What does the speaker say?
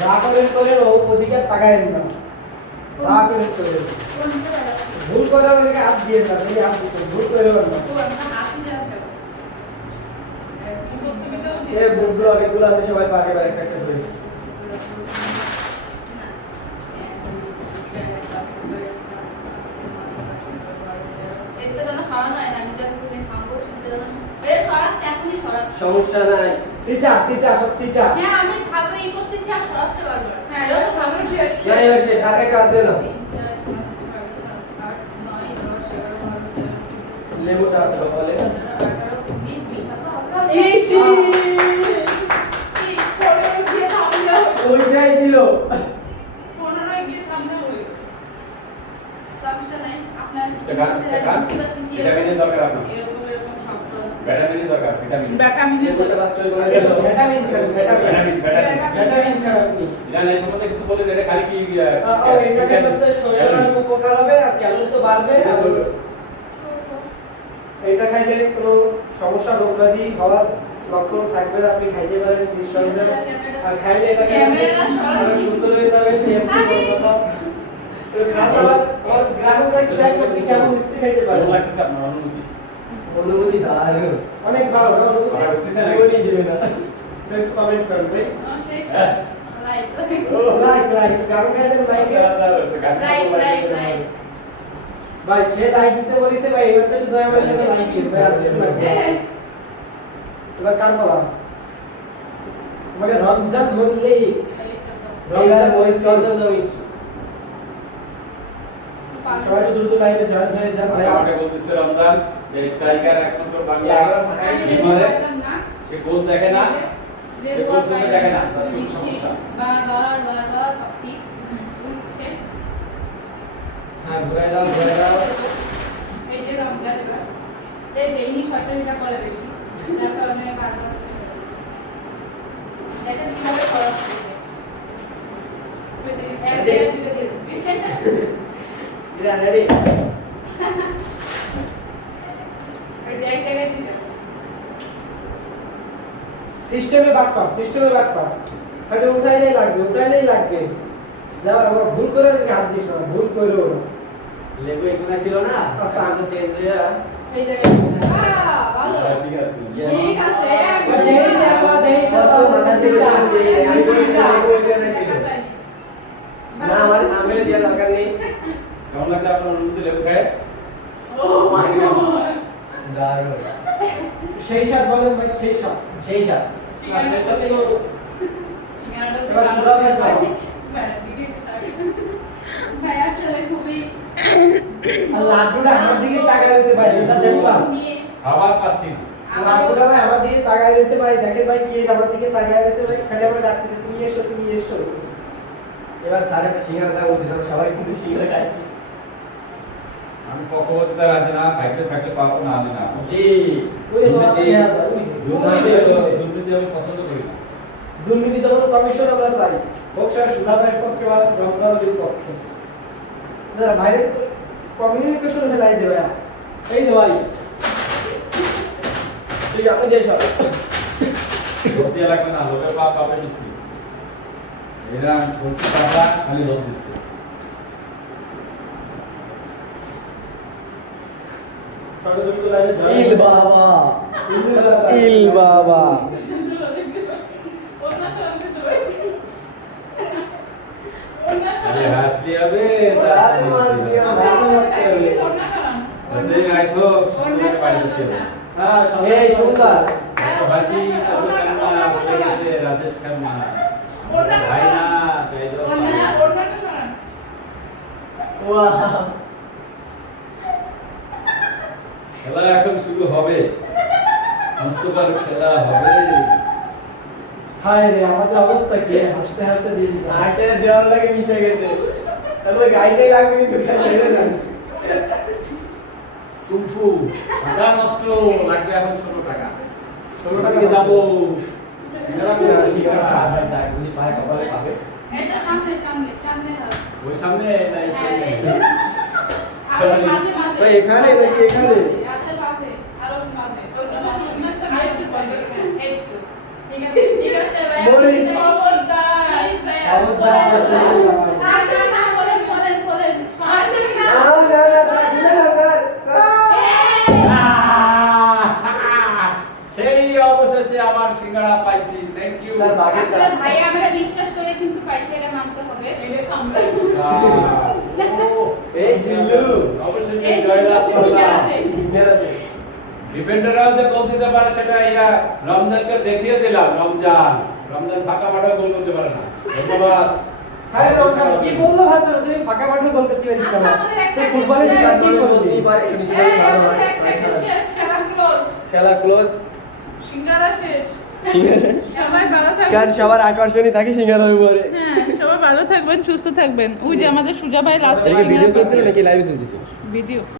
যা করেন করেন ও ওদিকে তাকায়েন না। যা করেন করেন। ভুল করে ওদিকে হাত দিয়ে না এই হাত দিতে ভুল করে না। এই বুকগুলো অনেকগুলো আছে সবাই পাকে এবার একটা একটা করে সমস্যা নাই। সিটা সিটা সব সিটা হ্যাঁ আমি লেবুটা বলে। আঠারো, উনিশ, বিশ, আঠারো, আঠারো। ইসি। ওইটাই ছিল। ভিটামিনের দরকার আপনার। দরকার vitamin vitamin vitamin vitamin vitamin vitamin আপনি এটা সম্বন্ধে কিছু বলে এটা খালি কি ও এটা খেতে শরীরের অনেক উপকার হবে আর ক্যালোরি তো বাড়বে। এটা খাইলে কোনো সমস্যা রোগ ব্যাধি হওয়ার লক্ষণ থাকবে না আপনি খাইতে পারেন নিঃসন্দেহে। আর খাইলে এটা আরও সুন্দর হয়ে যাবে সেই হচ্ছে কথা। তো খাওয়া আমার গ্রাহকরা একটু চাই আপনি কেমন মিষ্টি খাইতে পারেন ভালো লাগতেছে আপনার অনুভূতি। অনুভূতি দারুণ অনেক ভালো না? জীবনই দেবে না একটু কমেন্ট করুন ভাই আহ, শেষ। লাইক, লাইক লাইক কারণ লাইক লাইক, লাইক, লাইক। ভাই সে লাইক দিতে বলেছে ভাই এবার তো দয়া করে লাইক দিন ভাই আর কিছু লাগবে এবার কার বলা তোমাকে রমজান মল্লিক রমজান ভয়েস কর দাও তুমি সবাই একটু দ্রুত লাইনে জয়েন হয়ে যান। ভাই আমাকে বলতেছে রমজান যে স্ট্রাইকার একমাত্র বাংলা বিমানে সে গোল দেখে না। সে গোল চোখে দেখে না। তার তুমি চোখ সমস্যা। বারবার বারবার পাচ্ছি। উঠছে। হ্যাঁ ঘুরাই দাও ঘুরাই দাও। এই যে রমজান এবার। এই যে ইনি শয়তানিটা করে বেশি। যার কারণে বারবার হচ্ছে এটা কীভাবে খরচ করবে ওই দিকে এক এই যে- জায়গায় দুটো দিয়ে দিচ্ছি এটা রেডি ওই যে এক জায়গায় দুটো সিস্টেমে বাট পাস সিস্টেমে বাট পাস খালি উঠাইলেই লাগবে উঠাইলেই লাগবে যাও আমার ভুল করে নাকি হাত দিস না ভুল করো না লেবু এখানে ছিল না আচ্ছা। আমরা চেঞ্জ হয়ে এই জায়গায় আহ, ভালো হ্যাঁ, ঠিক আছে ঠিক আছে একদম। দেই যাবা দেই যাবা মাথা থেকে টান দিয়ে আমি বলছি না লেবু এখানে ছিল দেখা যায়নি। না আমার আমেলে দেওয়ার দরকার নেই কেমন লাগছে আপনার অনুভূতি লেবু খায় Oh my God! দারুণ সেই সাথ বলেন ভাই সেই সাথ সেই সাথ সেই সাথ চলে তো গেল। সিঙ্গাড়াটা এবার সুধা ভাই গেল। খাও। ভাইয়া, দিদি খাক। ভাইয়া আসলে খুবই আর লাড্ডুটা আমার দিকে তাকায় রয়েছে ভাই এটা দেখলাম খাবার পাচ্ছি লাড্ডুটা ভাই আমার দিকে তাকায় রয়েছে ভাই দেখেন ভাই কি আমার দিকে তাকায় রয়েছে ভাই খালি আমার ডাকতেছে তুমি এসো তুমি এসো এবার স্যার একটা সিঙ্গারা দেওয়া উচিত সবাই কিন্তু সিঙ্গারা খাইছি আমি পক্ষপাতিতা রাজি না ভাগ্যে থাকলে পাবো না আমি না। জি। ওই দুর্নীতি- দেয়া আমি পছন্দ করি না। দুর্নীতি দমন কমিশন আমরা চাই হোক সেটা সুধা ভাইয়ের পক্ষে বা রমজানের পক্ষে। না বাইরে কমিউনিকেশন ফেলাই দেবে এই যে ভাই। ঠিক আছে আপনি দিয়ে সব দেওয়া লাগবে না লোভের পাপ পাপে মিষ্টি এরা খালি লোভ দিচ্ছে। কত কান্না বসে গেছে রাজেশ খান্না। ভাই না সরান। খেলা এখন শুরু হবে। মুস্তফার খেলা হবে। হায় রে আমাদের অবস্থা কি? হাসতে হাসতে আইটা দেওয়ার লাগে মিশে গেছে। গাইটাই লাগবে কিন্তু খেলা যান কুমফু টাকা নষ্ট লাগবে এখন ষোলো টাকা। ষোলো টাকা যাব। সিঙ্গারা করে আসি, সিঙ্গারা সিঙ্গারা। খাবেন না গুলি পায় কপালে পাবে এই তো সামনে সামনে সামনে হাত। ওই সামনে না এই হ্যাঁ, সামনে এই যে। আরও মাঝে মাঝে। ভাই, এখানে নাকি এখানে? আচ্ছা, মাঝে। আরও মাঝে। ওর মাঝে। আরেকটু সাইডে। এই তো। ঠিক আছে, ঠিক আছে, ভাইয়া। মরিচ। খবরদার। Please, ভাইয়া। খবরদার, বলেন, বলেন। না, না, না, বলেন, বলেন, বলেন। না, না, না, স্যার, দিলে না, স্যার। এই, সেই অবশেষে আমার পাইছি থ্যাংক ইউ স্যার, বাকি- ভাই আমরা বিশ্বাস করে কিন্তু পাইছি এটা মানতে হবে। এই জিল্লু। অবশেষে জয়লাভ করলাম। ডিফেন্ডাররাও যে গোল দিতে পারে সেটা এরা রমজানকে দেখিয়ে দিলাম রমজান। রমজান ফাঁকা মাঠেও গোল করতে পারে না। ধন্যবাদ। আরে রমজান, কি বলল ভাত তুমি ফাঁকা মাঠে গোল করতে পারিস না ফুটবলে কি পারে, হয়। খেলা ক্লোজ সবাই ভালো কারণ সবার আকর্ষণই থাকে সিঙ্গারার উপরে। হ্যাঁ সবাই ভালো থাকবেন সুস্থ থাকবেন। ওই যে আমাদের সুজা ভাই লাস্ট ভিডিও চলছিল নাকি লাইভ চলতেছে ভিডিও